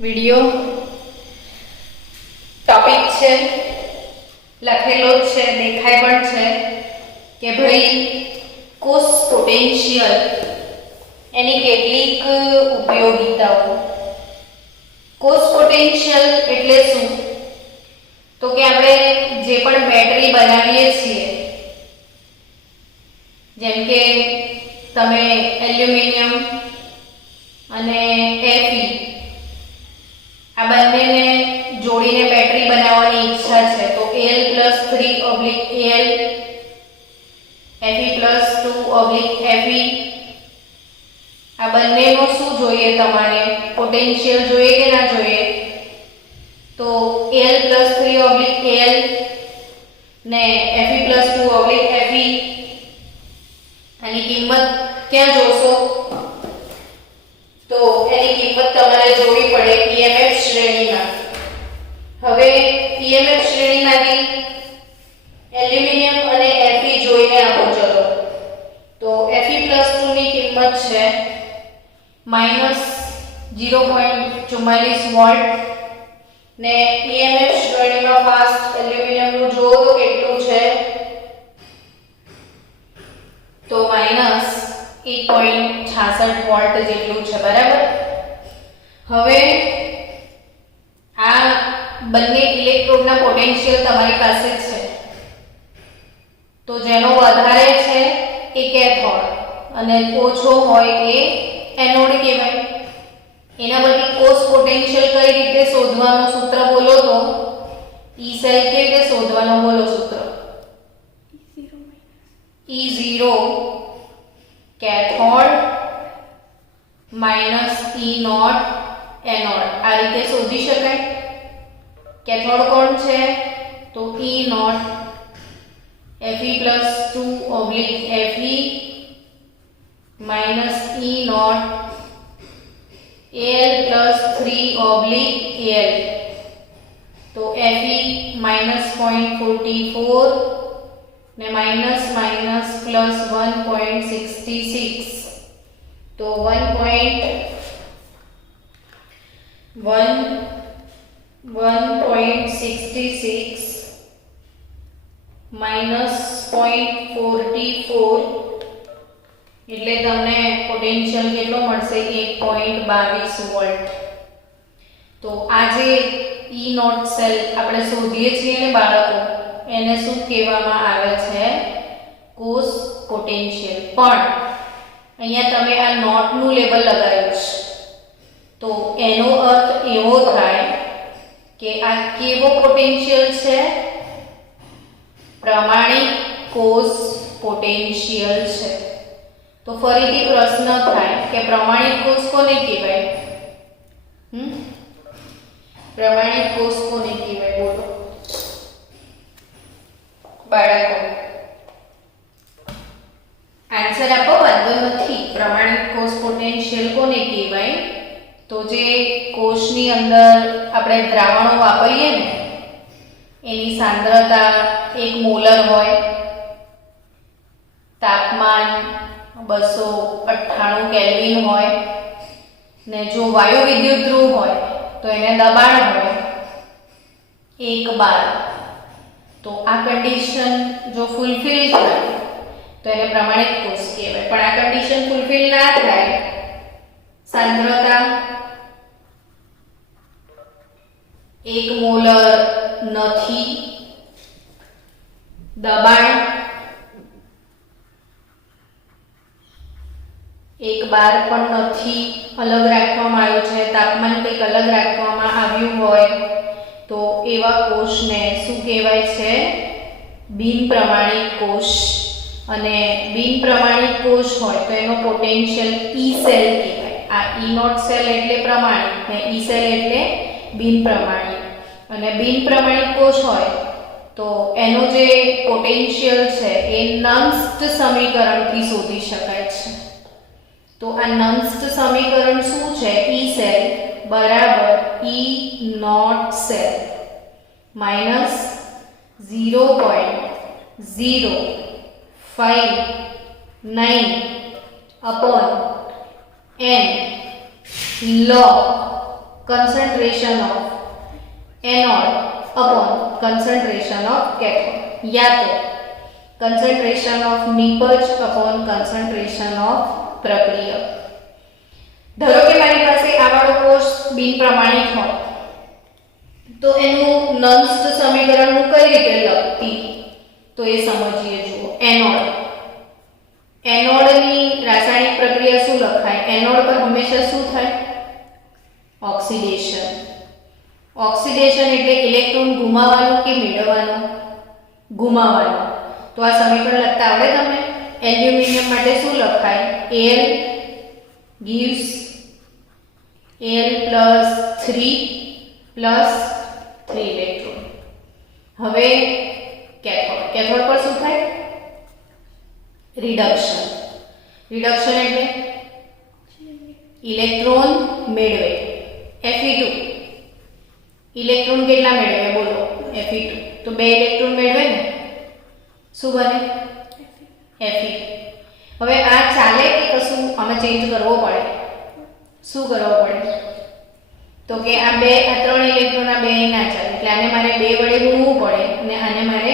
Video topic છે લખેલો જ છે, દેખાય પણ છે કે ભાઈ કોષ પોટેન્શિયલ એની કેટલીક ઉપયોગિતાઓ. કોષ પોટેન્શિયલ એટલે શું? તો કે આપણે જે પણ બેટરી બનાવીએ છીએ, જેમ કે તમે એલ્યુમિનિયમ અને Fe આ બંનેને જોડીને બેટરી બનાવવાની ઈચ્છા છે, તો Al+3/Al Fe+2/Fe આ બંનેનો શું જોઈએ? તમારે પોટેન્શિયલ જોઈએ કે ના જોઈએ? તો Al+3/Al ને Fe+2/Fe આની કિંમત ક્યાં જોશો? તો એની કિંમત તમારે જોવી પડે EMF શ્રેણીમાં. હવે EMF શ્રેણીમાંથી એલ્યુમિનિયમ અને Fe જોઈને આપો. ચલો, તો Fe+2 ની કિંમત છે -0.44 વોલ્ટ ને EMF શ્રેણીમાં ફાસ્ટ એલ્યુમિનિયમ નું જો તો કેટલું છે? તો -1.66 વોલ્ટ જેટલું છે, બરાબર. હવે આ બંને ઇલેક્ટ્રોડના પોટેન્શિયલ તમારી પાસે છે, તો જેનો વધારે છે એ કેથોડ અને ઓછો હોય એ એનોડ કહેવાય. એના બધી કોષ પોટેન્શિયલ કઈ રીતે શોધવાનું સૂત્ર બોલો તો? E સેલ કેવી રીતે શોધવાનું બોલો સૂત્ર? E0 cathode -E0 anode. આ રીતે શોધી શકાય. કેથોડ કોણ છે? તો E0 Fe+2/Fe -E0 Al+3/Al તો Fe -0.44 ને ++1.66 તો 1.66 -0.44 એટલે તમને પોટેન્શિયલ કેટલો મળશે? 1.22 વોલ્ટ. તો આ જે E0 સેલ આપણે શોધીએ છીએ ને બાળકો, એને શું કહેવામાં આવે છે? કોષ પોટેન્શિયલ. પણ અહીંયા તમે આ નોટનું લેબલ લગાવ્યું છે, તો એનો અર્થ એવો થાય કે આ કેવો પોટેન્શિયલ છે? પ્રમાણિક કોષ પોટેન્શિયલ છે. તો ફરીથી પ્રશ્ન થાય કે પ્રમાણિક કોષ કોને કહેવાય? પ્રમાણિક કોષ કોને કહેવાય? બોલો બાળકો, આન્સર આપો, વાંધો નથી. પ્રમાણિક કોષ પોટેન્શિયલ કોને કહેવાય? તો જે કોષની અંદર આપણે દ્રાવણો વાપરીએ ને, એની સાંદ્રતા 1 મોલર હોય, તાપમાન 298 કેલ્વિન હોય, ને જો વાયુ વિદ્યુત ધ્રુવ હોય તો એને દબાણ હોય 1 બાર. તો આ કન્ડિશન જો ફૂલફિલ થાય તો એને પ્રમાણિક કોષ કહેવાય. પણ આ કન્ડિશન ફૂલફિલ ના થાય, સાંદ્રતા 1 મોલર નથી, દબાણ 1 બાર પણ નથી, અલગ રાખવામાં આવ્યું છે, તાપમાન કંઈક અલગ રાખવામાં આવ્યું હોય, તો એવા કોષને શું કહેવાય છે? બિનપ્રમાણિક કોષ. અને બિનપ્રમાણિક કોષ હોય તો એનો પોટેન્શિયલ E સેલ કહેવાય. આ E0 સેલ એટલે પ્રમાણિક ને E સેલ એટલે બિનપ્રમાણિક. અને બિનપ્રમાણિક કોષ હોય તો એનો જે પોટેન્શિયલ છે એ નંસ્ટ સમીકરણથી શોધી શકાય છે. તો આ નંસ્ટ સમીકરણ શું છે? E સેલ બરાબર E0 cell -0.059 upon n log concentration of anode upon concentration of cathode, या तो concentration of નિપજ upon concentration of પ્રક્રિયક. ધારો કે મારી પાસે આ વાળો કોષ બિન પ્રમાણિક હોય તો એનું નંસ્ટ સમીકરણ હું કઈ રીતે લખતી તો એ સમજીએ. જુઓ, એનોડની રાસાયણિક પ્રક્રિયા શું લખાય? એનોડ પર હંમેશા શું થાય? ઓક્સિડેશન. ઓક્સિડેશન એટલે ઇલેક્ટ્રોન ગુમાવવાનું કે મેળવવાનું? ગુમાવવાનું. તો આ સમીકરણ લખતા આવડે તમને? એલ્યુમિનિયમ માટે શું લખાય? Al gives Al plus 3 plus 3 electron. હવે કેથોડ પર શું થાય? રિડક્શન. રિડક્શન એટલે ઇલેક્ટ્રોન મેળવે. Fe2 ઇલેક્ટ્રોન કેટલા મેળવે બોલો? Fe2 તો 2 ઇલેક્ટ્રોન મેળવે ને, શું બને? Fe. હવે આ ચાલે કે કશું આમાં ચેન્જ કરવો પડે? શું કરવો પડે? તો કે આ 3 ઇલેક્ટ્રોન આ 2 ના ચાલે એટલે આને મારે 2 વડે ગુણવું પડે અને આને મારે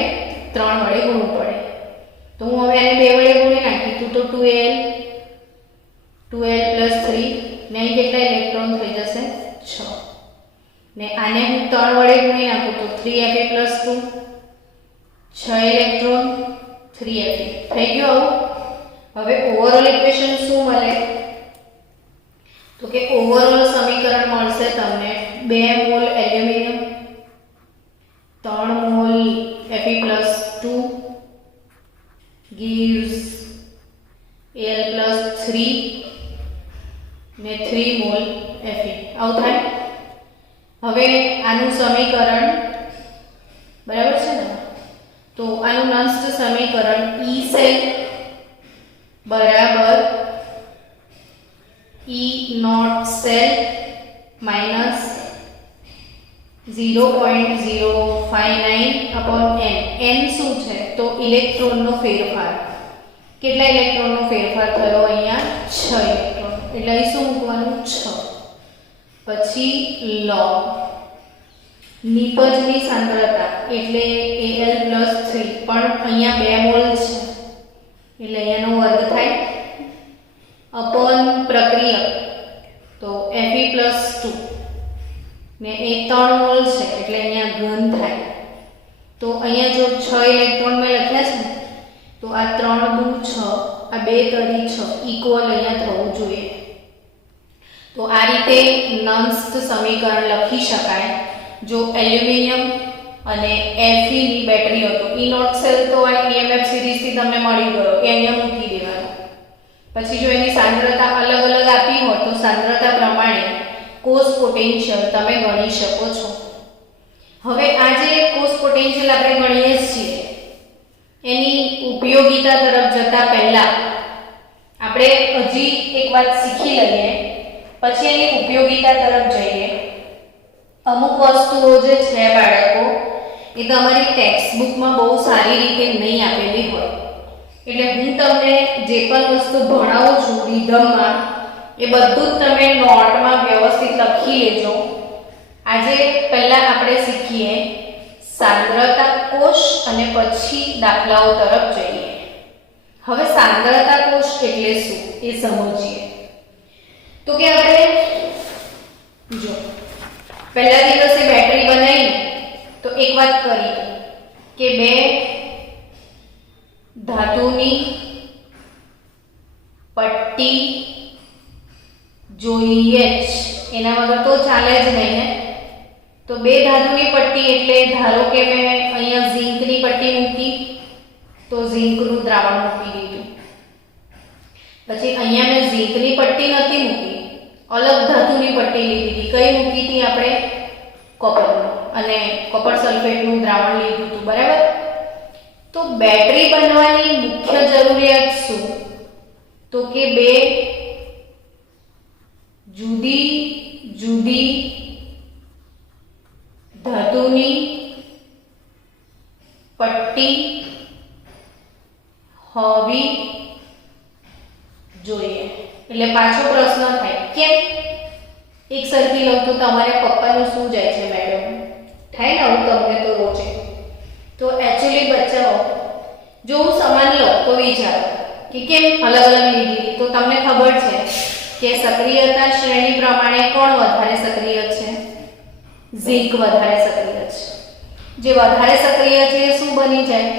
3 વડે ગુણવું પડે. તો હું હવે આને 2 વડે ગુણી નાખી તો 2Al plus 3 ને અહીં કેટલા ઇલેક્ટ્રોન થઈ જશે? 6. ને આને હું 3 વડે ગુણી નાખું તો 3Fe plus 2 6 ઇલેક્ટ્રોન 3Fe થઈ ગયું. આવું હવે ઓવરઓલ ઇક્વેશન શું મળે? તો કે ઓવરઓલ સમીકરણ મળશે તમને 2 mall aluminium 3 mall Fe plus 2 gives Al plus 3 ને 3 મોલ Fe. આવું થાય. હવે આનું સમીકરણ બરાબર છે ને? તો આનું નષ્ટ સમીકરણ E સેલ બરાબર E naught cell minus 0.059 upon n. n શું છે? તો ઇલેક્ટ્રોનનો ફેરફાર. કેટલા ઇલેક્ટ્રોનનો ફેરફાર થયો? અહીંયા 6 ઇલેક્ટ્રોન. એટલે અહીં શું મૂકવાનું? 6. પછી log નિપજની સાંદ્રતા એટલે Al plus 3 પણ અહીંયા 2 મોલ છે એટલે અહીંયાનો વર્ગ થાય અપોન પ્રક્રિયક તો Fe plus 2 ને એ 3 મોલ છે એટલે અહીંયા ઘન થાય. તો અહીંયા જો 6 ઇલેક્ટ્રોન મેં લખ્યા છે તો આ 3 દુ 6 આ 2 તરી 6 ઇક્વલ અહીંયા થવું જોઈએ. તો આ રીતે નષ્ટ સમીકરણ લખી શકાય જો એલ્યુમિનિયમ અને Fe ની બેટરી હતો. E નોટ સેલ તો આ EMF સિરીઝ થી તમને મળી ગયો એ અહીંયા મૂકી દેવાનો. પછી જો એની સાંદ્રતા અલગ અલગ આપી હોય તો સાંદ્રતા પ્રમાણે કોષ પોટેન્શિયલ તમે ગણી શકો છો. હવે આ જે કોષ પોટેન્શિયલ આપણે ગણીએ છીએ એની ઉપયોગિતા તરફ જતા પહેલા આપણે હજી એક વાત શીખી લઈએ પછી એની ઉપયોગિતા તરફ જઈએ. અમુક વસ્તુઓ જે છે બાળકો એ તમારી ટેક્સ્ટ બુકમાં બહુ સારી રીતે નહીં આપેલી હોય એટલે હું તમને જે પણ વસ્તુ ભણાવું છું રીધમમાં એ બધું જ તમે નોટમાં વ્યવસ્થિત લખી લેજો. આજે પહેલા આપણે શીખીએ સાંદ્રતા કોષ અને પછી દાખલાઓ તરફ જઈએ. હવે સાંદ્રતા કોષ એટલે શું એ સમજીએ. તો કે આપણે જો પહેલા દિવસે બેટરી બનાવી તો એક વાત કરી કે 2 ધાતુની પટ્ટી જોઈએ જ, એના વગર તો ચાલે જ નહીં ને. તો 2 ધાતુની પટ્ટી એટલે ધારો કે મેં અહીંયા ઝીંકની પટ્ટી મૂકી તો ઝીંકનું દ્રાવણ મૂકી દીધું. પછી અહીંયા મેં ઝીંકની પટ્ટી નથી મૂકી, અલગ ધાતુની પટ્ટી લીધી. કઈ મૂકી હતી આપણે? કોપરનું, અને કોપર સલ્ફેટનું દ્રાવણ લીધું હતું. બરાબર. તો બેટરી બનવાની મુખ્ય જરૂરિયાત શું? તો કે 2 જુદી જુદી ધાતુની પટ્ટી હોવી જોઈએ. એટલે પાછો પ્રશ્ન થાય કેમ? એક સરખી લઉં તો તમારે પપ્પાનું શું જાય છે મેડમ, થાય ને આવું તમને તો રોજે. તો એકચ્યુઅલી બચ્ચાઓ જો હું સમાન લઉં તો વિચારો કે કેમ અલગ અલગ લીધી. તો તમને ખબર છે કે સક્રિયતા શ્રેણી પ્રમાણે કોણ વધારે સક્રિય છે? ઝિંક વધારે સક્રિય છે. જે વધારે સક્રિય છે એ શું બની જાય?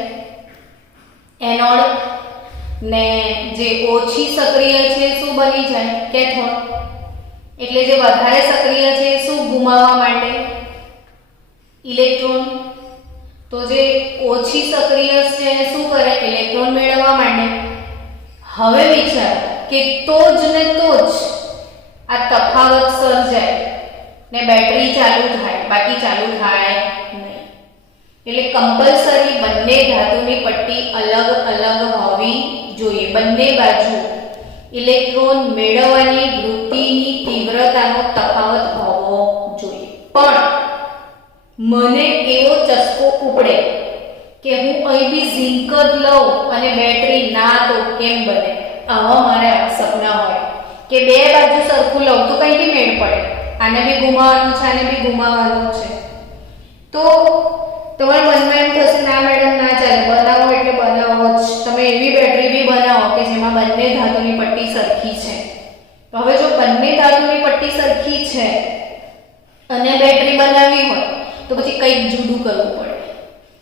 એનોડ. ને જે ઓછી સક્રિય છે શું બની જાય? કેથોડ. એટલે જે વધારે સક્રિય છે શું ગુમાવવા માટે? ઇલેક્ટ્રોન. તો જે ઓછી સક્રિય છે શું કરે? ઇલેક્ટ્રોન મેળવવા માટે. હવે વિચારો કે તો જ ને તો જ આ તફાવત સર્જાય ને બેટરી ચાલુ થાય, બાકી ચાલુ થાય નહીં. એટલે કમ્પલસરી બંને ધાતુની પટ્ટી અલગ અલગ હોવી જોઈએ. બંને બાજુ ઇલેક્ટ્રોન મેળવવાની વૃત્તિની તીવ્રતાનો તફાવત હોવો જોઈએ. પણ મને એવો ચસ્કો ઉપડે કે હું અહીં બી ઝિંક જ લઉં અને બેટરી ના તો કેમ બને? આવા મારા સપના હોય કે બે બાજુ સરખું લઉં તો કંઈ બી મેળ પડે. આને બી ગુમાવવાનું છે, આને બી ગુમાવવાનું છે. તો તમારા મનમાં એમ થશે ના મેડમ ના ચાલે, બનાવો એટલે બનાવો જ. તમે એવી બેટરી બી બનાવો કે જેમાં બંને ધાતુની પટ્ટી સરખી છે. તો હવે જો બંને ધાતુની પટ્ટી સરખી છે અને બેટરી બનાવવી હોય તો પછી કંઈક જુદું કરવું પડે.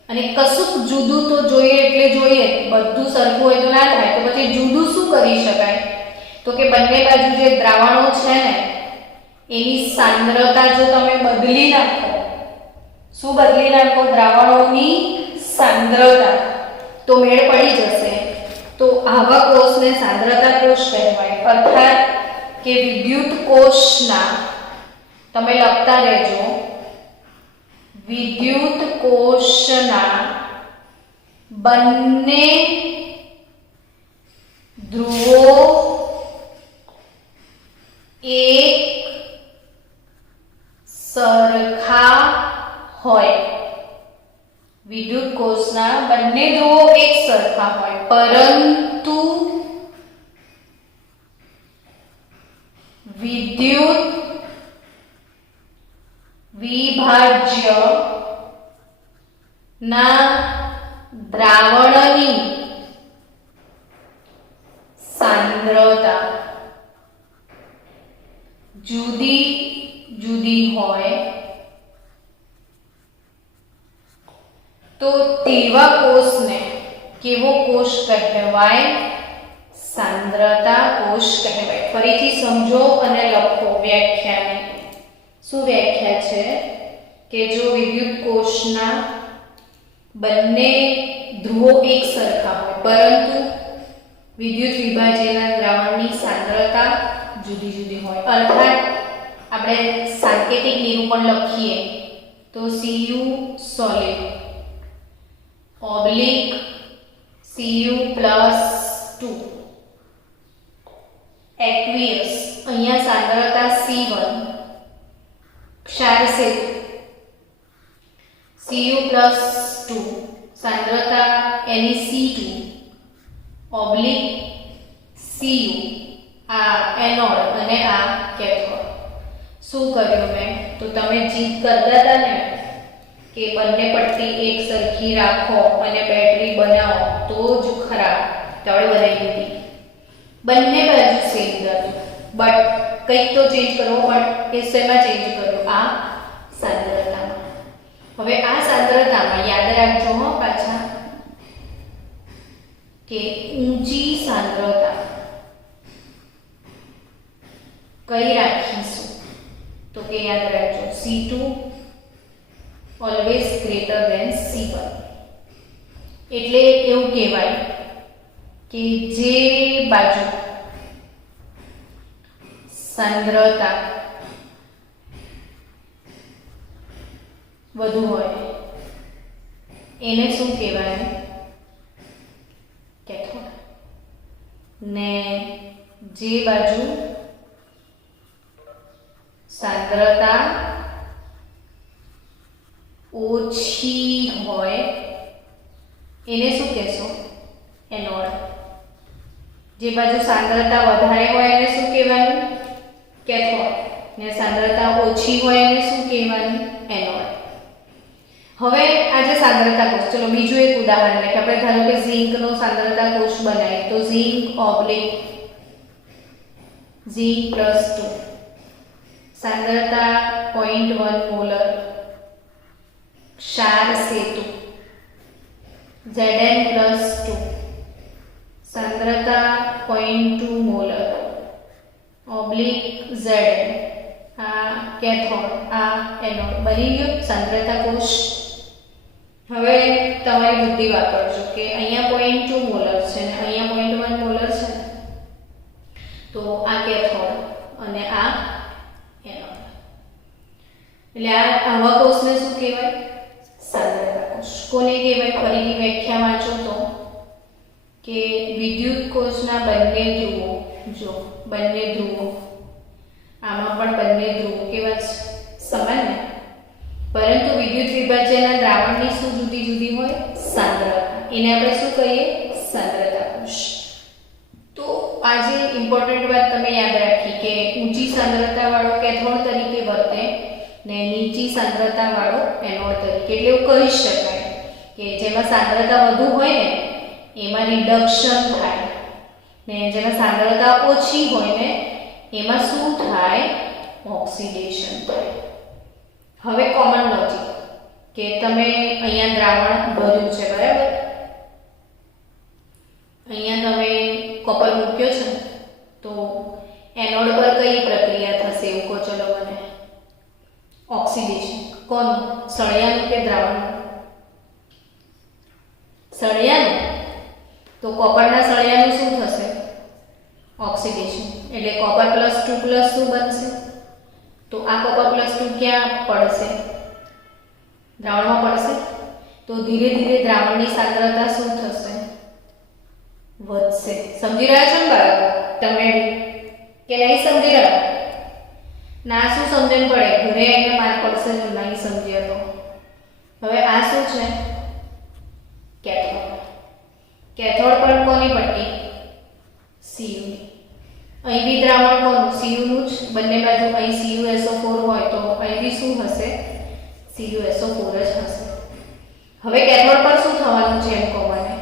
અને કશુંક જુદું તો જોઈએ એટલે જોઈએ. બધું સરખું હોય તો ના થાય. તો પછી જુદું શું કરી શકાય? તો કે બંને બાજુ જે દ્રાવણો છે ને એની સાંદ્રતા જો તમે બદલી નાખો. શું બદલી નાખો? દ્રાવણોની સાંદ્રતા. તો મેળ પડી જશે. તો આવા કોષને સાંદ્રતા કોષ કહેવાય. અર્થાત કે વિદ્યુત કોષના, તમે લખતા રહેજો, વિદ્યુત કોષના બંને ધ્રુવો એક સરખા હોય. વિદ્યુત કોષના બંને ધ્રુવો એક સરખા હોય, પરંતુ વિદ્યુત વિભાજ્ય ના દ્રાવણની સાંદ્રતા જુદી જુદી હોય તો તેવા કોષને કેવો કોષ કહેવાય? સાંદ્રતા કોષ કહેવાય. ફરીથી સમજો અને લખો વ્યાખ્યાને. શું વ્યાખ્યા છે? કે જો વિદ્યુત કોષના બંને ધ્રુવો એક સરખા હોય પરંતુ વિદ્યુત વિભાજ્યના દ્રાવણની સાંદ્રતા જુદી જુદી હોય. અર્થાત આપણે સાંકેતિક નિરૂપણ લખીએ તો Cu solid oblique Cu+2 aqueous, અહીંયા સાંદ્રતા C1, ક્ષારશીલ Cu+2 સાંદ્રતા NeC2 ઓબ્લિક Cu, આ એનોડ અને આ કેથોડ. શું કર્યું મેં? તો તમે જીત કરતા હતા ને કે બંને પટ્ટી એક સરખી રાખો અને બેટરી બનાવો તો જ ખરા. તો આપણે બનાવી દીધી. બંને બાજુ સેમ ધાતુ, બટ કંઈક તો ચેન્જ કરવો પડે. એ શેમાં ચેન્જ કર્યો? આ સાંદ્રતામાં. હવે આ સાંદ્રતામાં યાદ રાખજો હો પાછા કે ઊંચી સાંદ્રતા કઈ રાખીશું? તો કે યાદ રાખજો C2 always greater than C1. એટલે એવું કહેવાય કે જે બાજુ સાંદ્રતા વધુ હોય એને શું કહેવાય? કેથોડ. ને જે બાજુ સાંદ્રતા ઓછી હોય એને શું કહેશો? એનોડ. જે બાજુ સાંદ્રતા વધારે હોય એને શું કહેવાનું? કેથોડ. ને સાંદ્રતા ઓછી હોય એને શું કહેવાનું? એનોડ. હવે આ જે સાંદ્રતા કોષ, ચલો બીજું એક ઉદાહરણ લઈએ. આપણે ધારો કે ઝીંકનો સાંદ્રતા કોષ બનાવીએ તો ઝીંક ઓબ્લિક Zn+2 સાંદ્રતા 0.1 મોલર, ક્ષાર સેતુ Zn+2 સાંદ્રતા 0.2 મોલર ઓબ્લિક Zn. આ કેથોડ, આ એનોડ. બની ગયો સાંદ્રતા કોષ. હવે તમારી બુદ્ધિ વાપરજો કે અહીંયા 0.2 મોલર છે ને અહીંયા 0.1 મોલર છે, તો આ કેથોડ અને આ એનોડ. એટલે આવા કોષને શું કહેવાય? સાંદ્રતા કોષ. કોને કહેવાય? ફરીથી વ્યાખ્યા વાંચો તો કે વિદ્યુત કોષના બંને ધ્રુવો, જો બંને ધ્રુવો, આમાં પણ બંને ધ્રુવો કેવા છે? સમાન ને? પરંતુ વિદ્યુત વિભાજ્યના દ્રાવણની શું જુદી જુદી હોય? સાંદ્રતા. એને આપણે શું કહીએ? સાંદ્રતા કોષ. તો આજે ઇમ્પોર્ટન્ટ વાત તમે યાદ રાખી કે ઊંચી સાંદ્રતા વાળો કેથોડ તરીકે વર્તે ને નીચી સાંદ્રતા વાળો એનોડ તરીકે. એટલે એવું કહી શકાય કે જેમાં સાંદ્રતા વધુ હોય ને એમાં રિડક્શન થાય ને જેમાં સાંદ્રતા ઓછી હોય ને એમાં શું થાય? ઓક્સિડેશન થાય. હવે કોમન લોજિક કે તમે અહીંયા દ્રાવણ ભર્યું છે, બરાબર? અહીંયા તમે કોપર મૂક્યો છે તો એનોડ પર કઈ પ્રક્રિયા થશે એવું કહો? ચલો મને. ઓક્સિડેશન. કોનું? સળિયાનું કે દ્રાવણનું? સળિયાનું. તો કોપરના સળિયાનું શું થશે? ઓક્સિડેશન. એટલે કોપર +2 શું બનશે? તો આ કોપર +2 ક્યાં પડશે? દ્રાવણમાં પડશે. તો ધીરે ધીરે દ્રાવણની સાંદ્રતા શું થશે? વધશે. સમજી રહ્યા છો ને બાળકો તમે કે નહીં સમજી રહ્યા? ના, શું સમજણ પડે? ઘરે આવીને માર પડશે જો નહીં સમજ્યા તો. હવે આ શું છે? કેથોડ. કેથોડ પર કોની પટ્ટી? Cu. અહીં બી દ્રાવણ કોનું? Cu નું જ. બંને બાજુ અહીં CuSO4 હોય તો અહીં બી શું હશે? CuSO4 જ હશે. હવે કેથોડ પર શું થવાનું છે એમ કહો મને?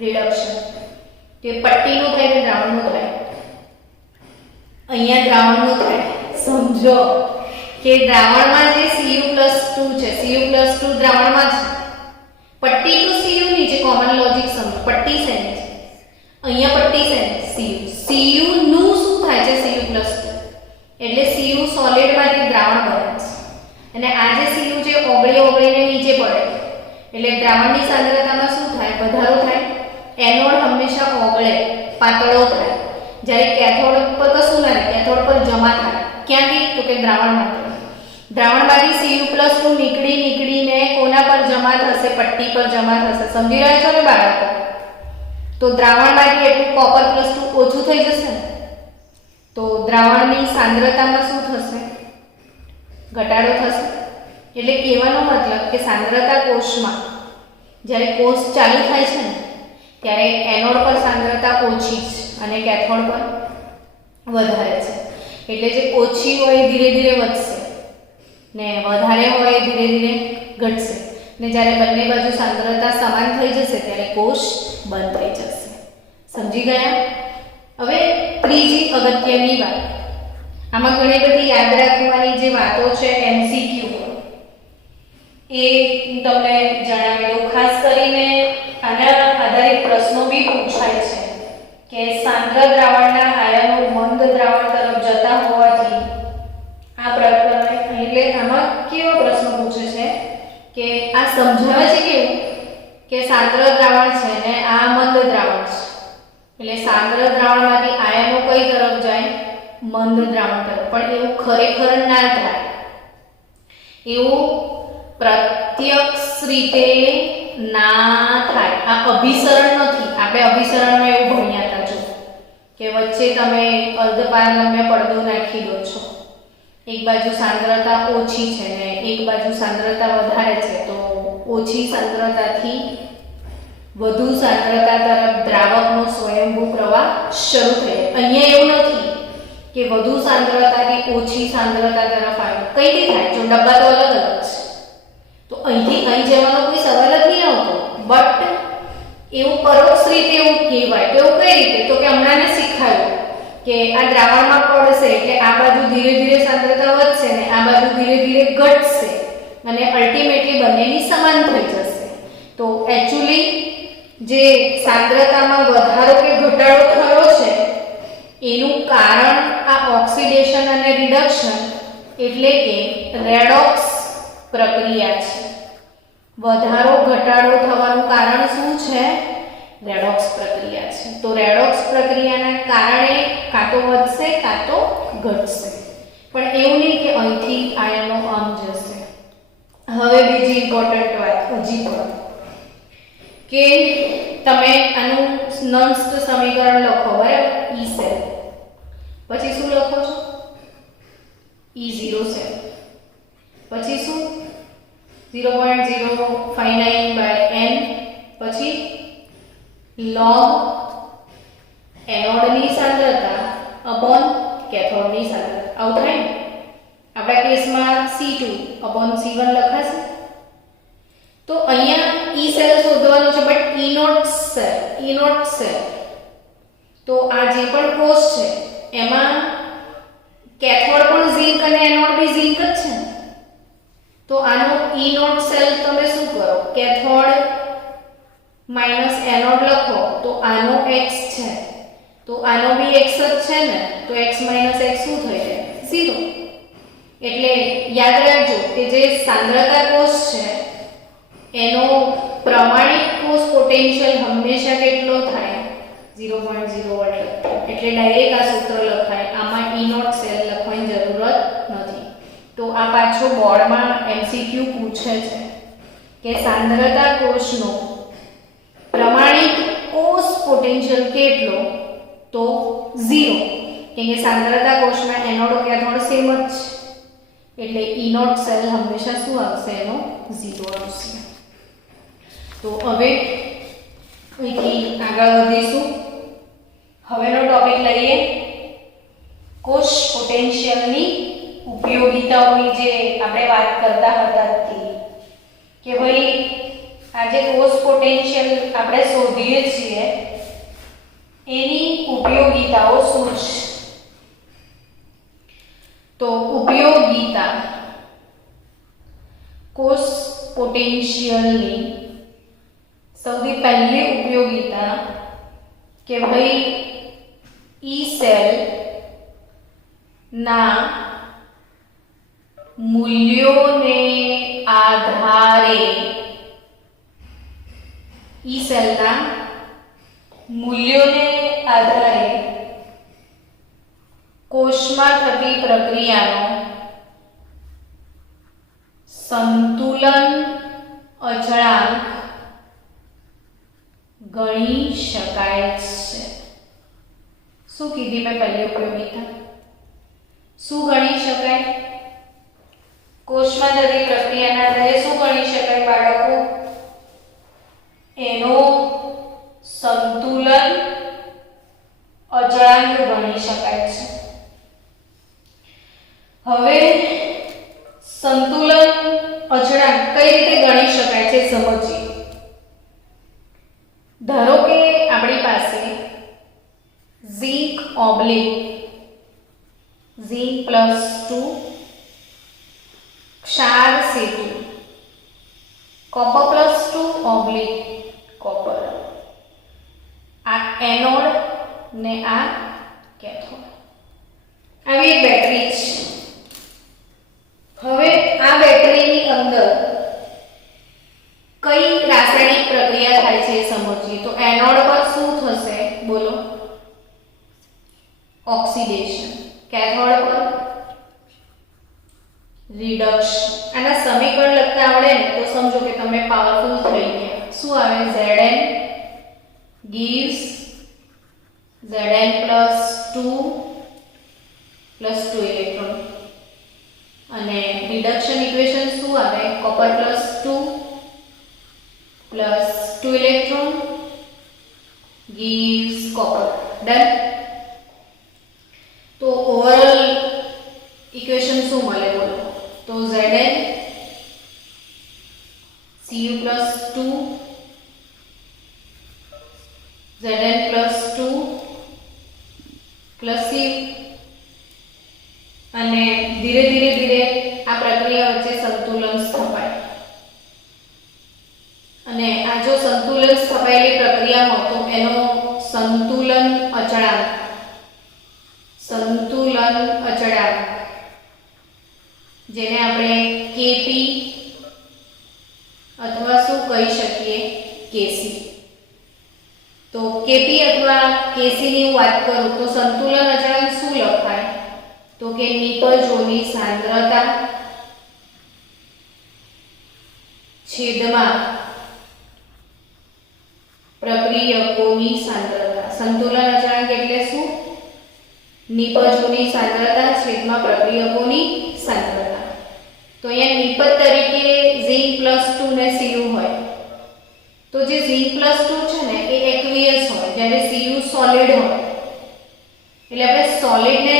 રિડક્શન. તે પટ્ટીનું થાય કે દ્રાવણનું થાય? અહીંયા દ્રાવણનું થાય. સમજો કે દ્રાવણમાં જે Cu+2 છે, Cu+2 દ્રાવણમાં છે. પટ્ટી તો Cu ની છે. કોમન લોજિક સમજો. પટ્ટી શેની છે? અહીંયા પટ્ટી શેની? Cu. Cu નું શું થાય છે? Cu+2. એટલે Cu સોલિડમાંથી દ્રાવણ બને છે અને આ જે Cu જે ઓગળીને નીચે પડે એટલે દ્રાવણની સાંદ્રતામાં શું થાય? વધારો થાય. એનોડ હંમેશા ઓગળે, પાતળો થાય. જ્યારે કેથોડ પર કશું ના થાય, કેથોડ પર જમા થાય. ક્યાંથી? તો કે દ્રાવણમાંથી. દ્રાવણમાંથી Cu+2 નીકળીને કોના પર જમા થશે? પટ્ટી પર જમા થશે. સમજી રહ્યા છો ને બાળકો? તો દ્રાવણમાંથી એટલું કોપર +2 ઓછું થઈ જશે ને તો દ્રાવણની સાંદ્રતામાં શું થશે? ઘટાડો થશે. એટલે કહેવાનો મતલબ કે સાંદ્રતા કોષમાં જ્યારે કોષ ચાલુ થાય છે ને ત્યારે એનોડ પર સાંદ્રતા ઓછી છે અને કેથોડ પર વધારે છે. એટલે જે ઓછી હોય ધીરે ધીરે વધશે ને વધારે હોય ધીરે ધીરે ઘટશે. ને જ્યારે બંને બાજુ સાંદ્રતા સમાન થઈ જશે ત્યારે કોષ બંધ થઈ જશે. સમજી ગયા? હવે ત્રીજી અગત્યની વાત, આમાં ઘણી બધી યાદ રાખવાની જે વાતો છે MCQ એ હું તમને જણાવી દઉં. ખાસ કરીને આના આધારિત પ્રશ્નો બી પૂછાય છે કે સાંદ્ર દ્રાવણના આયનો મંદ દ્રાવણ તરફ જતા હોવાથી આ પ્રકરણને એટલે આમાં કેવો પ્રશ્ન પૂછે છે કે આ સમજાવે છે કેવું કે સાંદ્ર દ્રાવણ છે ને આ મંદ દ્રાવણ છે. એટલે સાંદ્ર દ્રાવણમાંથી આયનો કઈ તરફ જાય? મંદ દ્રાવણ તરફ. પણ એવું ખરેખર ના થાય. એવું પ્રત્યક્ષ રીતે ના થાય. આ અભિસરણ નથી. આપણે અભિસરણમાં એવું ભણ્યા હતા જો કે વચ્ચે તમે અર્ધપારગમ્ય પડદો નાખી દો છો. એક બાજુ સાંદ્રતા ઓછી છે ને એક બાજુ સાંદ્રતા વધારે છે તો ઓછી સાંદ્રતાથી વધુ સાંદ્રતા તરફ દ્રાવકનો સ્વયંભૂ પ્રવાહ શરૂ થાય. અહીંયા એવું નથી. કે વધુ સાંદ્રતાથી ઓછી સાંદ્રતા તરફ આવ્યું, કઈથી થાય? જો ડબ્બા તો અલગ અલગ છે તો અહીંથી અહીં જવાનો કોઈ સવાલ જ નહીં આવતો, બટ એવું પરોક્ષ રીતે એવું કહેવાય. તો એવું કઈ રીતે? તો કે હમણાં ને શીખાયું કે આ દ્રાવણમાં પડશે એટલે આ બાજુ ધીરે ધીરે સાંદ્રતા વધશે ને આ બાજુ ધીરે ધીરે ઘટશે અને અલ્ટિમેટલી બંનેની સમાન થઈ જશે. તો એક્ચ્યુઅલી જે સાંદ્રતામાં વધારો કે ઘટાડો થયો છે એનું કારણ આ ઓક્સિડેશન અને રિડક્શન એટલે કે રેડોક્સ પ્રક્રિયા છે. વધારો ઘટાડો થવાનું કારણ શું છે? રેડોક્સ પ્રક્રિયા છે. તો રેડોક્સ પ્રક્રિયાના કારણે કાં તો વધશે કાં તો ઘટશે, પણ એવું નહીં કે અહીંથી આયનો આમ જશે. હવે બીજી ઇમ્પોર્ટન્ટ વાત હજી પણ કે તમે આનું નંસ્ટ સમીકરણ લખો, બરાબર? E સેલ પછી શું લખો છો? E0 સેલ પછી શું? 0.059/n પછી log એનોડની સાંદ્રતા અપોન કેથોડની સાંદ્રતા. આવું થાય ને? આપણા કેસમાં C2/C1 લખાશે. તો અહીંયા E સેલ શોધવાનું છે, બટ E નોટ સેલ તો આ જે પણ કોષ છે એમાં કેથોડ પણ ઝિંક અને એનોડ બી ઝિંક જ છે. તો આનો E નોટ સેલ તમે શું કરો? કેથોડ માઈનસ એનોડ લખો તો આનો x છે તો આનો બી x જ છે ને, તો x માઈનસ x શું થઈ જાય? 0. એટલે યાદ રાખજો કે જે સાંદ્રતા કોષ છે એનો પ્રમાણિત કોષ પોટેન્શિયલ હંમેશા કેટલો થાય? 0.0 વોલ્ટ. એટલે ડાયરેક્ટ આ સૂત્ર લખાય, આમાં E નોટ સેલ લખવાની જરૂરત નથી. તો આ પાછો બોર્ડમાં MCQ પૂછે છે કે સાંદ્રતા કોષનો પ્રમાણિત કોષ પોટેન્શિયલ કેટલો? તો 0, કેમ કે સાંદ્રતા કોષના એનોડ કેથોડ સેમ જ છે એટલે E નોટ સેલ હંમેશા શું આવશે? એનો 0 આવશે. તો હવે અહીંથી આગળ વધીશું. હવેનો ટોપિક લઈએ કોષ પોટેન્શિયલની ઉપયોગિતાઓની, જે આપણે વાત કરતા હતા કે ભાઈ આ જે કોષ પોટેન્શિયલ આપણે શોધીએ છીએ એની ઉપયોગિતાઓ શું છે? તો ઉપયોગિતા કોષ પોટેન્શિયલની સૌથી પહેલી ઉપયોગિતા કે ભાઈ E સેલ ના મૂલ્યોને આધારે E સેલના મૂલ્યોને આધારે કોષમાં થતી પ્રક્રિયાનો સંતુલન અચળાંક ગણી શકાય છે. શું કીધી મેં પહેલી ઉપયોગિતા? શું ગણી શકાય? કોષમાં થતી પ્રક્રિયાના આધારે શું ગણી શકાય બાળકો? એનો સંતુલન અચળાંક ગણી શકાય છે. હવે સંતુલન અચળાંક કઈ રીતે ગણી શકાય છે સમજીએ. ધારો કે આપણી પાસે ઝિંક +2 ક્ષાર C2 copper +2 copper આ એનોડ ને આ કેથોડ. આવી એક બેટરી છે. હવે આ બેટરીની અંદર કઈ રાસાયણિક પ્રક્રિયા થાય છે એ સમજીએ. તો એનોડ પર શું થશે? બોલો? ઓક્સિડેશન. કેથોડ પર રિડક્શન. આના સમીકરણ લખતા આવડે ને તો સમજો કે તમે પાવરફુલ થઈ ગયા. શું આવે? Zn gives Zn +2 ઇલેક્ટ્રોન અને રિડક્શન ઇક્વેશન શું આવે? copper +2 electron gives copper. Done. તો ઓક્સિડેશન શું મળે બોલો? તો Zn Cu+2 Zn+2 Cu અને ધીરે ધીરે આ પ્રક્રિયા વચ્ચે સંતુલન સ્થપાય અને આ જો સંતુલન સ્થપાયેલી પ્રક્રિયામાં તો એનો સંતુલન અચળાંક જેને આપણે Kp અથવા શું કહી શકીએ Kc. તો Kp અથવા Kc ની વાત કરું તો સંતુલન અચળાંક શું લખાય? તો કે નિપજોની સાંદ્રતા છેદમાં પ્રક્રિયકોની સાંદ્રતા. સંતુલન અચળાંક એટલે શું? નિપજોની સાંદ્રતા છેદમાં પ્રક્રિયકોની સાંદ્રતા. તો અહીંયા નિપજ તરીકે Zn+2 ને Cu હોય તો જે Zn+2 છે ને એ એક્વિયસ હોય જ્યારે Cu સોલિડ હોય. એટલે આપણે સોલિડ ને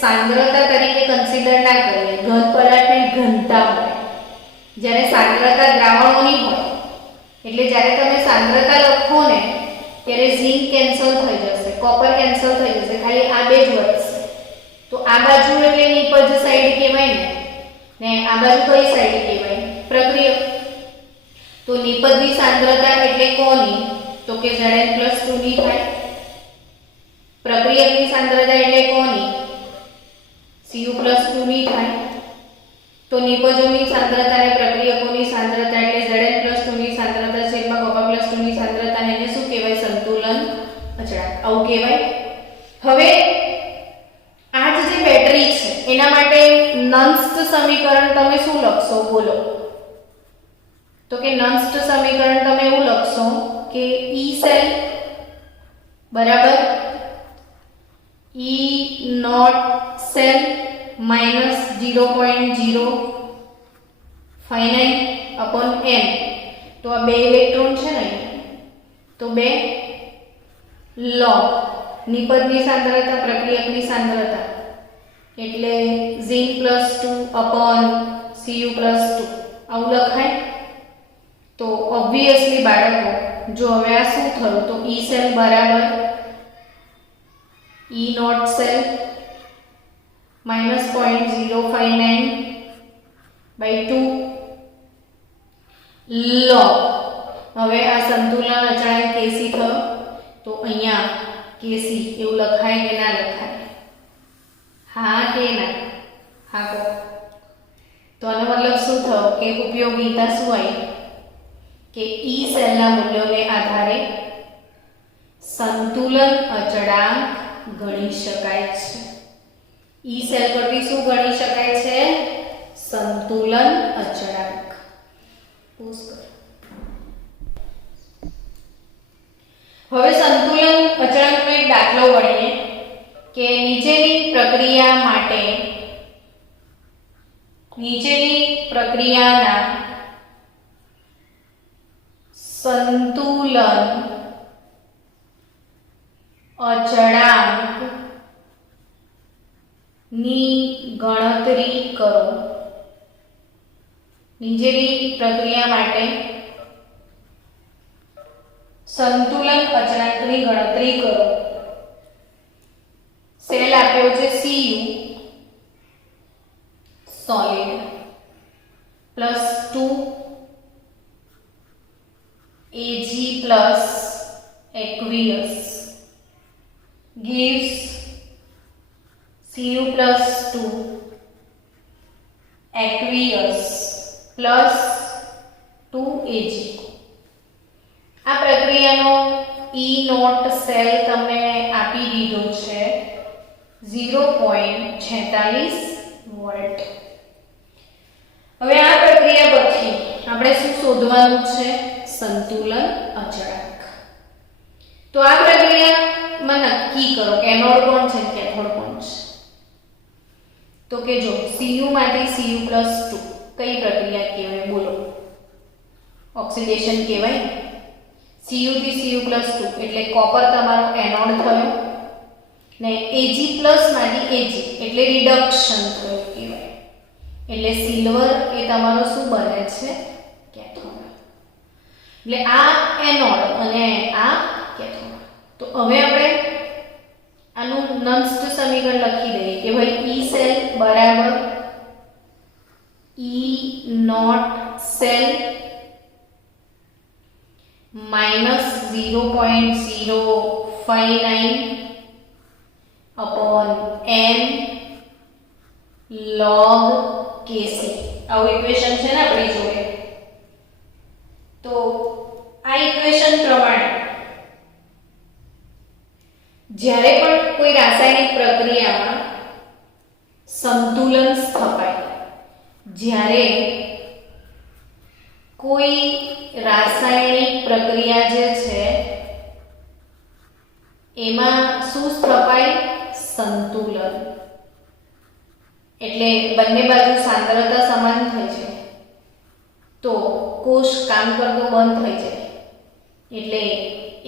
સાંદ્રતા તરીકે કન્સિડર ના કરીએ, ઘન પદાર્થની ઘનતા હોય. જ્યારે સાંદ્રતા દ્રાવણોની હોય એટલે જ્યારે તમે સાંદ્રતા લખો ને ત્યારે ઝિંક કેન્સલ થઈ જશે, કોપર કેન્સલ થઈ જશે, ખાલી આ બે જ વધશે. તો આ બાજુ એટલે નિપજ સાઈડ કહેવાય ને આ બાજુ કઈ સાઈડ કહેવાય? પ્રક્રિયક. તો નિપજની સાંદ્રતા એટલે કોની? તો કે Zn+2 ની થાય. પ્રક્રિયકની સાંદ્રતા એટલે કોની? Cu+2 ની થાય. તો નિપજોની સાંદ્રતા અને પ્રક્રિયકોની સાંદ્રતા એટલે Zn+2 ની સાંદ્રતા છેદમાં Cu+2 ની સાંદ્રતા ને શું કહેવાય? સંતુલન અચળાંક. આવું કહેવાય. હવે આ જે બેટરી છે એના માટે નન્સ્ટ સમીકરણ તમે શું લખશો બોલો? તો કે નન્સ્ટ સમીકરણ તમે એવું લખશો કે E સેલ બરાબર E naught cell minus 0.059/n. તો આ બે ઇલેક્ટ્રોન છે ને તો બે log નિપજની સાંદ્રતા પ્રક્રિયકની સાંદ્રતા એટલે Zn+2/Cu+2 આવું લખાય. તો ઓબ્વિયસલી બાળકો જો હવે આ શું થયું તો E સેલ બરાબર E નોટ સેલ -0.059/2 log. હવે આ સંતુલન અચળાંક Kc થયો તો અહીંયા Kc એવું લખાય કે ના લખાય? હા કે ના? હા કહો. તો આનો મતલબ શું થયો કે ઉપયોગિતા શું આવી કે E સેલના મૂલ્યોને આધારે સંતુલન અચળાંક ગણી શકાય છે. E સેલ પરથી શું ગણી શકાય છે? સંતુલન અચળાંક. હવે સંતુલન અચળાંકનો એક દાખલો ગણીએ કે નીચેની પ્રક્રિયાના સંતુલન અચળાંક ની ગણતરી કરો. નીચેની પ્રક્રિયા માટે સંતુલન અચળાંકની ગણતરી કરો. સેલ આપ્યો છે Cu solid +2 Ag aqueous gives Cu+2 aqueous +2Ag. આ પ્રક્રિયાનો E નોટ સેલ તમને આપી દીધો છે 0.46 વોલ્ટ. હવે આ પ્રક્રિયા પછી આપણે શું શોધવાનું છે? સંતુલન અચળાંક. તો આ પ્રક્રિયામાં નક્કી કરો કે એનોડ કોણ છે કેથોડ કોણ છે. તો કે જો Cu માંથી Cu+2 કઈ પ્રક્રિયા કહેવાય બોલો? ઓક્સિડેશન કહેવાય. Cu થી Cu+2 એટલે કોપર તમારો એનોડ થયો ને Ag+ માંથી Ag એટલે રિડક્શન થયું કહેવાય. એટલે સિલ્વર એ તમારો શું બને છે? કેથોડ. એટલે આ એનોડ અને આ કેથોડ. તો હવે આપણે આનું નંસ્ટ સમીકરણ લખી દઈએ કે ભાઈ E સેલ બરાબર E naught cell minus 0.059 upon n log Kc. આવું ઇક્વેશન છે ને આપણી જોડે. તો આ ઇક્વેશન પ્રમાણે જ્યારે પણ કોઈ રાસાયણિક પ્રક્રિયામાં સંતુલન સ્થપાય, જ્યારે કોઈ રાસાયણિક પ્રક્રિયા જે છે એમાં શું સ્થપાય? સંતુલન. એટલે બંને બાજુ સાંદ્રતા સમાન થઈ જાય તો કોષ કામ કરતો બંધ થઈ જાય. એટલે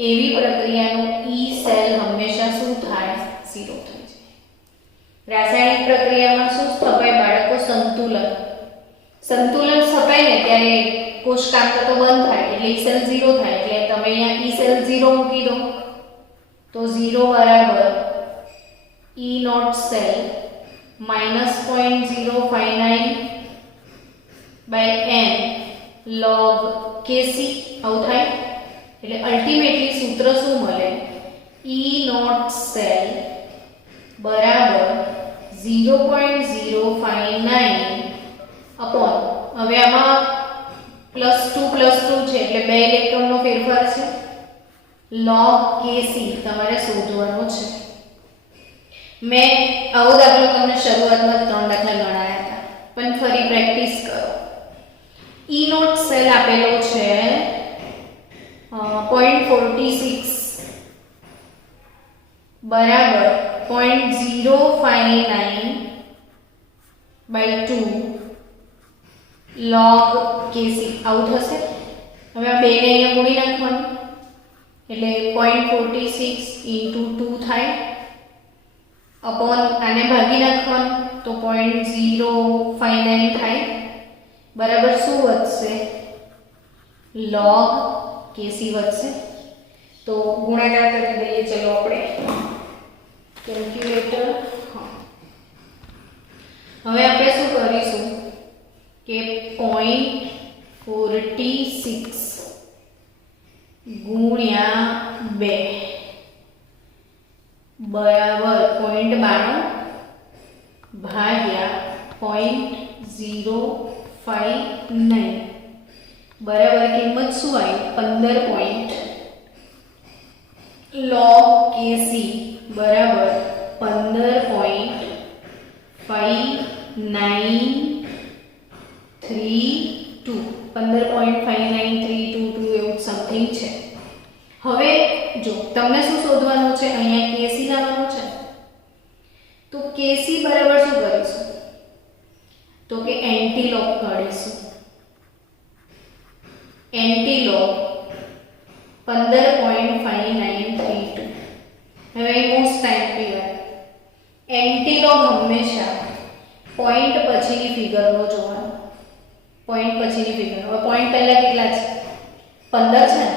એવી પ્રક્રિયાનું E સેલ હંમેશા શું થાય? 0 થઈ જાય. રાસાયણિક પ્રક્રિયામાં શું સ્થપાય બાળકો? સંતુલન. સંતુલન સ્થપાય ને ત્યારે કોષ કામ કરતો બંધ થાય એટલે E સેલ 0 થાય. એટલે તમે અહીંયા E સેલ 0 મૂકી દો તો 0 બરાબર E naught cell minus 0.059 by n log Kc આવું થાય. એટલે અલ્ટિમેટલી સૂત્ર શું મળે? E નોટ સેલ બરાબર 0.059 અપોન, હવે આમાં +2 છે એટલે 2 ઇલેક્ટ્રોનનો ફેરફાર છે, log Kc તમારે શોધવાનો છે. મેં આવો દાખલો તમને શરૂઆતમાં 3 દાખલા ગણાયા હતા, પણ ફરી પ્રેક્ટિસ કરો. E નોટ સેલ આપેલો છે 0.46 બરાબર 0.059 by 2 log Kc આવું થશે. હવે આ બેને અહીંયા ગુણી નાખવાનું એટલે 0.46 into 2 થાય, અપોન આને ભાગી નાખવાનું તો 0.059 થાય, બરાબર શું વધશે? log Kc વધશે. તો ગુણાકાર કરી દઈએ ચલો આપણે કેલ્ક્યુલેટર. હવે આપણે શું કરીશું કે 0.46 ગુણ્યા 2 બરાબર 0.92 ભાગ્યા 0.059 બરાબર કિંમત શું આવી? 15 પોઈન્ટ. log Kc બરાબર 15.5932 15.59322 એવું સમથિંગ છે. હવે જો તમને શું શોધવાનું છે? અહીંયા Kc લાવવાનું છે. તો Kc બરાબર શું કરીશું? તો કે એન્ટીલોગ કાઢીશું. એન્ટીલોગ 15.5932. હવે મોસ્ટ ટાઈમ પીવાય એન્ટીલોગ હંમેશા પોઈન્ટ પછીની ફિગરનો જોવાનો. પોઈન્ટ પછીની ફિગર. હવે પોઈન્ટ પહેલા કેટલા છે? 15 છે ને,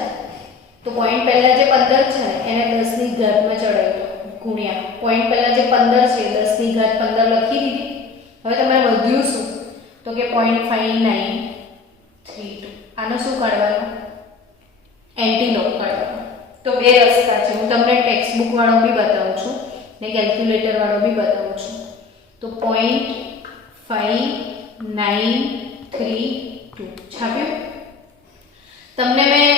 તો પોઈન્ટ પહેલા જે 15 છે એને 10 ની ઘાતમાં ચડાવી દો ગુણ્યા પોઈન્ટ પહેલા જે 15 છે 10 ની ઘાત 15 લખી દીધી. હવે તમારે વધ્યું શું? તો કે 0.5932. આનો શું કાઢવાનો? એન્ટીલોગ કાઢવાનો. તો બે રસ્તા છે, હું તમને ટેક્સ્ટબુક વાળો બી બતાવું છું ને કેલ્ક્યુલેટર વાળો બી બતાવું છું. તો 0.5932 છાપ્યું. તમને મેં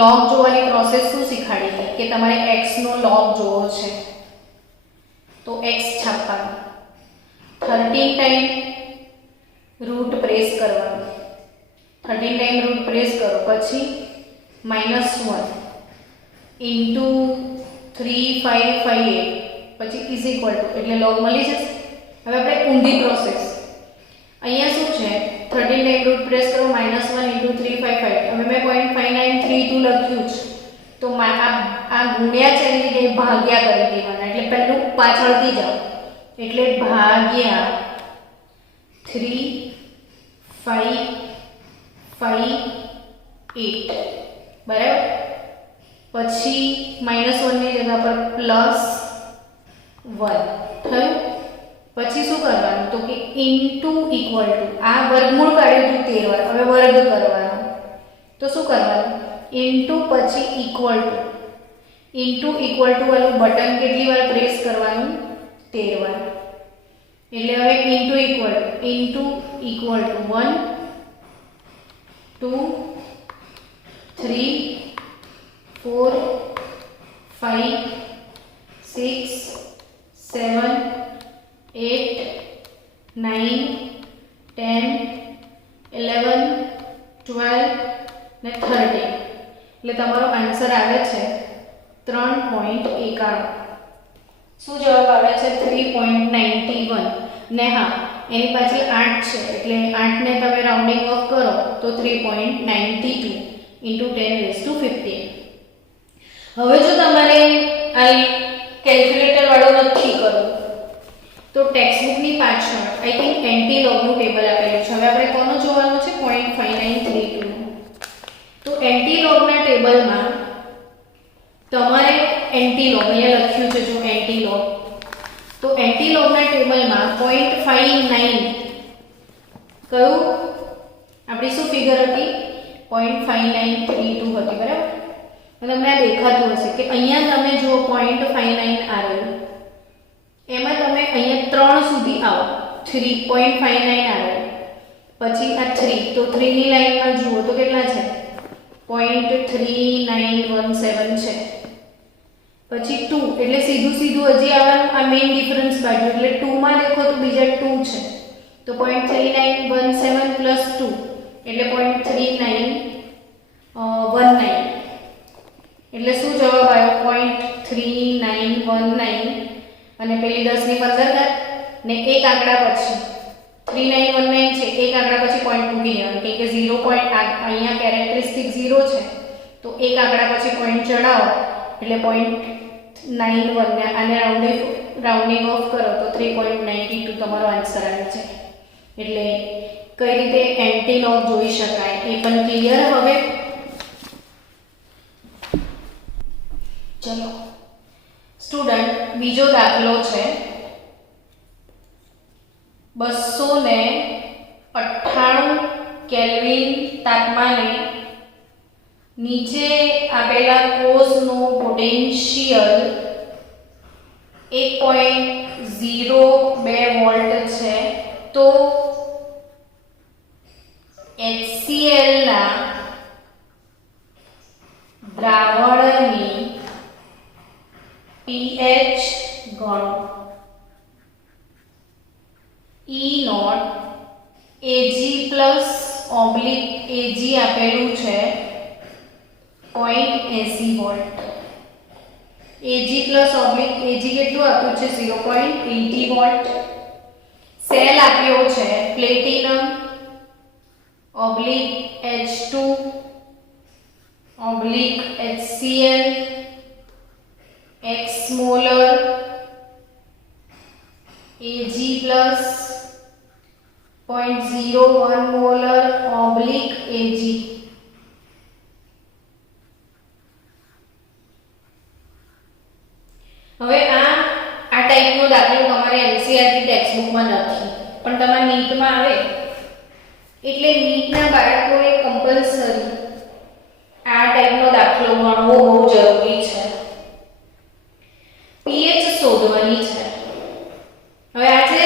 log જોવાની પ્રોસેસ શું શીખવાડી હતી કે તમારે x નો log જોવો છે તો x છાપવાનું, 13 ટાઈમ રૂટ પ્રેસ કરવાનું. 13 ટાઈમ રૂટ પ્રેસ કરો પછી -1 ઇન્ટુ 3558 પછી ઇઝ ઇક્વલ ટુ એટલે log મળી જશે. હવે આપણે ઊંધી પ્રોસેસ. અહીંયા શું છે? 13 ટાઈમ રૂટ પ્રેસ કરો -1 ઇન્ટુ 355. હવે મેં 0.5932 લખ્યું છે તો આ ગુણ્યા છે એની જગ્યાએ ભાગ્યા કરી દેવાના. એટલે પહેલું પાછળથી જાઓ એટલે ભાગ્યા 355 5 5 8 બરાબર. પછી -1 ની જગ્યા પર +1 થયું. પછી શું કરવાનું તો કે ઇન્ટુ ઇક્વલ ટુ, આ વર્ગમૂળ કાઢ્યું હતું 13 વાર, હવે વર્ગ કરવાનો. તો શું કરવાનું ઇન્ટુ પછી ઇક્વલ ટુ વાળું બટન કેટલી વાર પ્રેસ કરવાનું 13 વાર. એટલે હવે ઇન્ટુ ઇક્વલ ટુ 1 2 3 4 5 6 7 8 9 10 11 12 ને 13. એટલે તમારો આન્સર આવે છે 3.91. શું જવાબ આવે છે 3.91. ને હા, એની પાછળ 8 છે એટલે 8 ને તમે રાઉન્ડિંગ ઓફ કરો તો 3.92 × 10⁻15. હવે જો તમારે આ કેલ્ક્યુલેટર વાળો નથી કરવું તો ટેક્સ્ટબુકની પાછળ આઈ થિંક એન્ટી લોગનું ટેબલ આપેલું છે. હવે આપણે કોનો જોવાનું છે 0.5932. તો એન્ટી લોગના ટેબલમાં તમારે એન્ટી લોગ અહીંયા લખ્યું છે, જો એન્ટી લોગ, તો એન્ટી લોગના ટેબલમાં 0.59 કયું આપણી શું ફિગર હતી 0.5932 હતી બરાબર. અને તમને આ દેખાતું હશે કે અહીંયા તમે જુઓ 0.59 આવેલું, એમાં તમે અહીંયા 3 સુધી આવો 3.59 આવેલું, પછી આ 3, તો 3 ની લાઈનમાં જુઓ તો કેટલા છે 0.3917 છે. પછી 2 એટલે સીધું હજી આવવાનું આ મેઇન ડિફરન્સ બાજુ, એટલે 2 માં દેખો તો બીજા 2 છે, તો 0.3917 + 2 એટલે 0.3919. એટલે શું જવાબ આવ્યો 0.3919. અને પેલી 10 ની 15 ને એક આંકડા પછી 3919 છે, એક આંકડા પછી પોઈન્ટ મૂકી દેવાનો, કે 0. અહીંયા કેરેક્ટરિસ્ટિક 0 છે તો એક આંકડા પછી પોઈન્ટ ચડાવો એટલે 0.91 ને આને રાઉન્ડિંગ ઓફ કરો તો 3.92 તમારો આન્સર આવે છે. એટલે કઈ રીતે એન્ટી લોગ જોઈ શકાય એ પણ ક્લિયર. હવે ચલો સ્ટુડન્ટ, બીજો દાખલો છે 298 કેલ્વિન તાપમાને નીચે આપેલા કોષનું પોટેન્શિયલ 1.02 વોલ્ટ છે. તો HCl ના દ્રાવણની pH ગણો. E0 Ag+/Ag આપેલું છે 0.80 વોલ્ટ. Ag+/Ag કેટલું આપ્યું છે 0.80 વોલ્ટ. સેલ આપ્યો છે Platinum/H2/HCl x molar Ag+ 0.01 molar / Ag. હવે આ ટાઈપનો દાખલો તમારે એનસીઈઆરટી ટેક્સ્ટબુકમાં નથી, પણ તમારા નીટમાં આવે એટલે નીટના બાળકોએ કમ્પલસરી આ ટાઈપનો દાખલો ગણવો બહુ જરૂરી છે. pH શોધવાની છે. હવે આ જે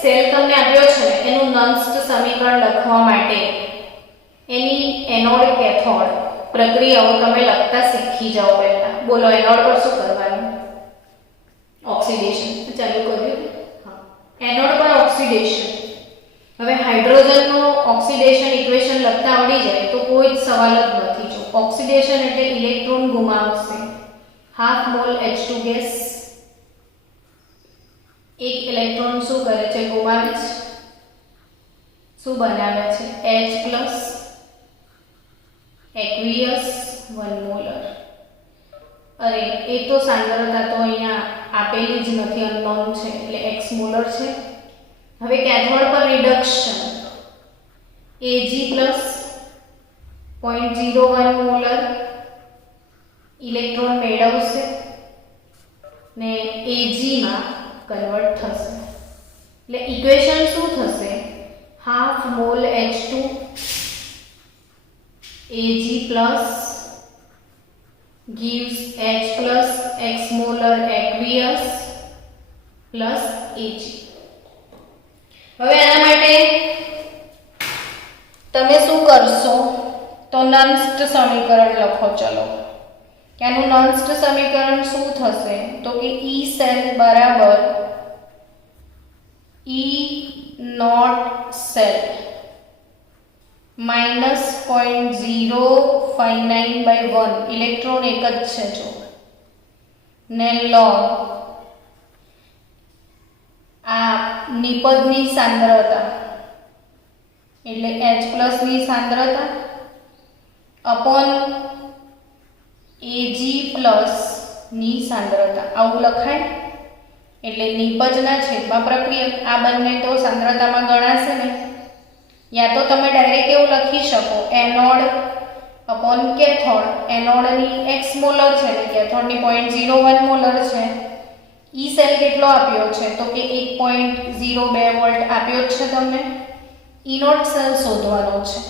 સેલ તમને આપ્યો છે એનું નંસ્ટ સમીકરણ લખવા માટે એની એનોડ કેથોડ પ્રક્રિયાઓ તમે લખતા શીખી જાઓ પહેલા. બોલો એનોડ પર શું કરવાનું? ઓક્સિડેશન ચાલુ કર્યું. હા, એનોડ પર ઓક્સિડેશન. હવે હાઇડ્રોજનનો ઓક્સિડેશન ઇક્વેશન લખતા આવડી જાય તો કોઈ જ સવાલ જ નથી. જો ઓક્સિડેશન એટલે ઇલેક્ટ્રોન ગુમાવશે. હાફ મોલ H2 ગેસ એક ઇલેક્ટ્રોન શું કરે છે? ગુમાવે છે. શું બનાવે છે? H+ aqueous 1 molar. અરે એ તો સાંદ્રતા તો અહીંયા આપેલી જ નથી, અનનોન છે એટલે x મોલર છે. હવે કેથોડ પર reduction Ag plus 0.01 molar electron મેળવશે ને Ag માં કન્વર્ટ થશે. એટલે ઇક્વેશન શું થશે? Half mall H2 Ag plus gives H plus x molar aqueous plus Ag. હવે આના માટે તમે શું કરશો? તો નન્સ્ટ સમીકરણ લખો. ચલો, કે આનું નન્સ્ટ સમીકરણ શું થશે? તો કે E સેલ બરાબર E નોટ સેલ -0.059/1 ઇલેક્ટ્રોન એક જ છે જો ને log આ નિપજની સાંદ્રતા એટલે H+ ની સાંદ્રતા અપોન Ag+ ની સાંદ્રતા આવું લખાય. એટલે નિપજના છેદમાં પ્રક્રિયક. આ બંને તો સાંદ્રતામાં ગણાશે ને. યા તો તમે ડાયરેક્ટ એવું લખી શકો એનોડ અપોન કેથોડ. એનોડની x મોલર છે ને કેથોડની 0.01 મોલર છે. ઈ સેલ કેટલો આપ્યો છે? તો કે 1.02 વોલ્ટ આપ્યો જ છે તમને. ઈ નોટ સેલ શોધવાનો છે.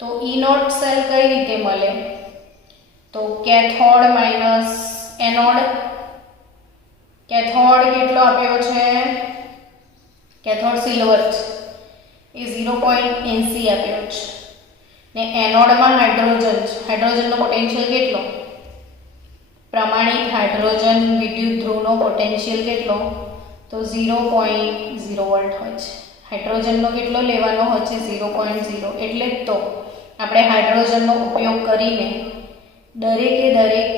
તો ઈ નોટ સેલ કઈ રીતે મળે? તો કેથોડ માઈનસ એનોડ. કેથોડ કેટલો આપ્યો છે? કેથોડ સિલ્વર છે એ 0.80 આપ્યો છે ને એનોડમાં હાઇડ્રોજન છે. હાઇડ્રોજનનો પોટેન્શિયલ કેટલો? પ્રમાણિત હાઇડ્રોજન વિદ્યુત ધ્રુવનો પોટેન્શિયલ કેટલો? તો 0.0 વોલ્ટ હોય છે. હાઇડ્રોજનનો કેટલો લેવાનો હોય છે? 0.0. એટલે જ તો આપણે હાઇડ્રોજનનો ઉપયોગ કરીને દરેકે દરેક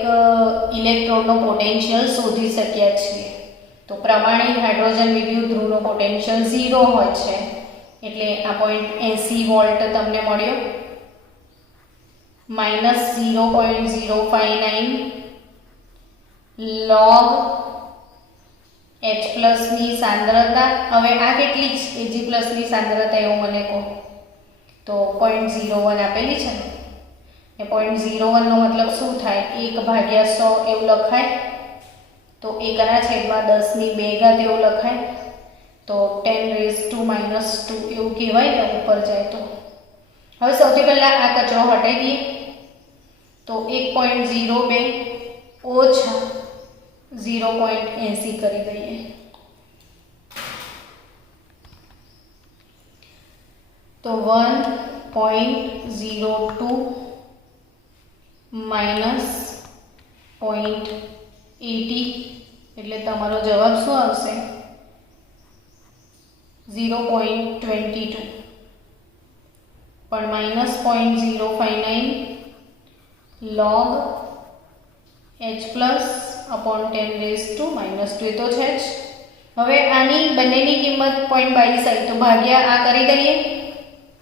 ઇલેક્ટ્રોનનો પોટેન્શિયલ શોધી શક્યા છીએ. તો પ્રમાણિત હાઇડ્રોજન વિદ્યુત ધ્રુવનો પોટેન્શિયલ 0 હોય છે. એટલે આ 0.80 વોલ્ટ તમને મળ્યો. -0.059 log H+ ની સાંદ્રતા. હવે આ કેટલી છે? Ag+ ની સાંદ્રતા એવું મને કહો. તો 0.01 આપેલી છે ને. એ 0.01 નો મતલબ શું થાય? 1/100 એવું લખાય. તો 1/10 એવું લખાય. તો 10⁻² એવું કહેવાય ને ઉપર જાય તો. હવે સૌથી પહેલા આ કચરો હટાવી દઈએ. તો 1.02 ઓછા 0.80 કરી દઈએ. તો 1.02 માઈનસ 0.80 એટલે તમારો જવાબ શું આવશે? 0.22. પણ -0.059 log H+ અપોન 10⁻² એ તો છે જ. હવે આની બંનેની કિંમત 0.22 આવી તો ભાગ્યા આ કરી દઈએ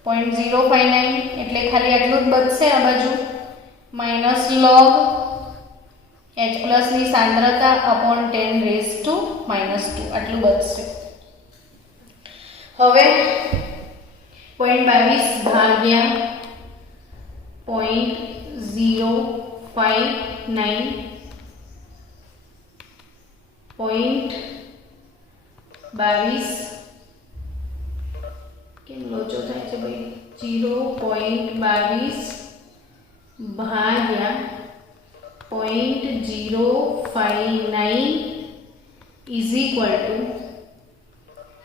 0.059 એટલે ખાલી આટલું જ બચશે આ બાજુ -log H+ ની સાંદ્રતા અપોન 10⁻² આટલું બચશે. હવે 0.22 ભાગ્યા 0.059 0.22 કેમ લોચો થાય છે ભાઈ? 0.22 ભાગ્યા 0.059 ઇઝ ઇક્વલ ટુ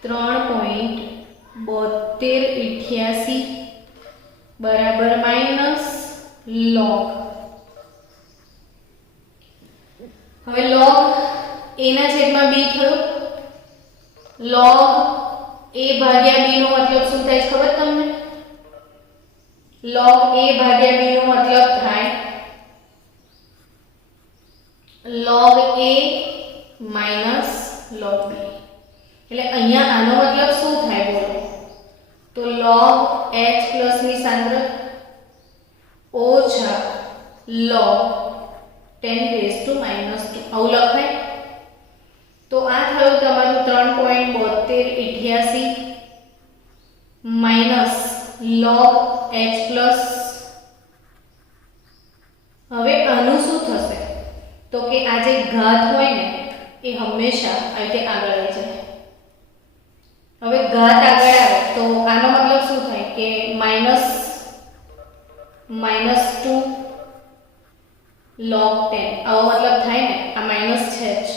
3.7288 બરાબર માઇનસ log. હવે log a ના છેદમાં b થયો. log a ભાગ્યા b નો મતલબ શું થાય છે ખબર તમને? log a ભાગ્યા b નો મતલબ થાય log a minus log b. એટલે અહીંયા આનો મતલબ શું થાય બોલો? તો log H+ ની સાંદ્રતા ઓછા log 10⁻² આવું લખાય. તો આ થયું તમારું 3.7288 માઈનસ log H પ્લસ. હવે આનું શું થશે તો કે આ જે ઘાત હોય ને એ હંમેશા આ રીતે આગળ આવી જાય. હવે ઘાત આગળ આવે તો આનો મતલબ શું થાય કે -2 log 10 આવો મતલબ થાય ને. આ માઈનસ છે જ,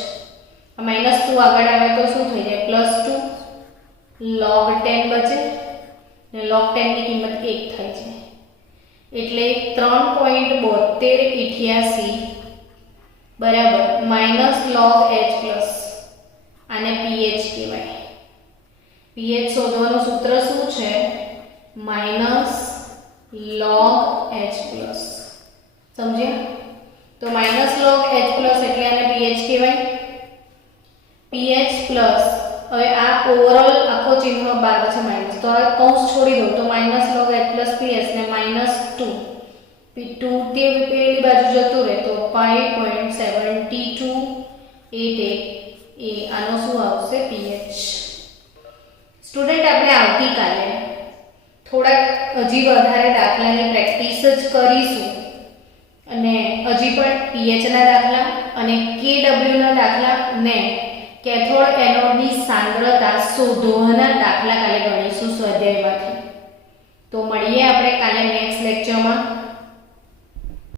આ -2 આગળ આવે તો શું થઈ જાય +2 log 10 બચે ને log 10 ની કિંમત 1 થાય છે એટલે 3.7288 બરાબર -log H પ્લસ. આને pH કહેવાય. pH શોધવાનું સૂત્ર શું છે -log H પ્લસ. સમજ્યા? તો -log H પ્લસ એટલે આને pH કહેવાય. pH plus. હવે આ ઓવરઓલ આખો ચિહ્ન બાર છે માઈનસ, તો આ કૌંસ છોડી દો તો -log H પ્લસ pH ને -2 2 તે પેલી બાજુ જતું રહે તો 5.7288 એ આનો શું આવશે pH. સ્ટુડન્ટ આપણે આવતીકાલે થોડાક હજી વધારે દાખલાની પ્રેક્ટિસ જ કરીશું અને હજી પણ pH ના દાખલા અને KW ના દાખલા ને કેથોડ એનોડની સાંદ્રતા શોધવાના દાખલા કાલે ગણીશું સ્વાધ્યાયમાંથી. તો મળીએ આપણે કાલે નેક્સ્ટ લેક્ચરમાં.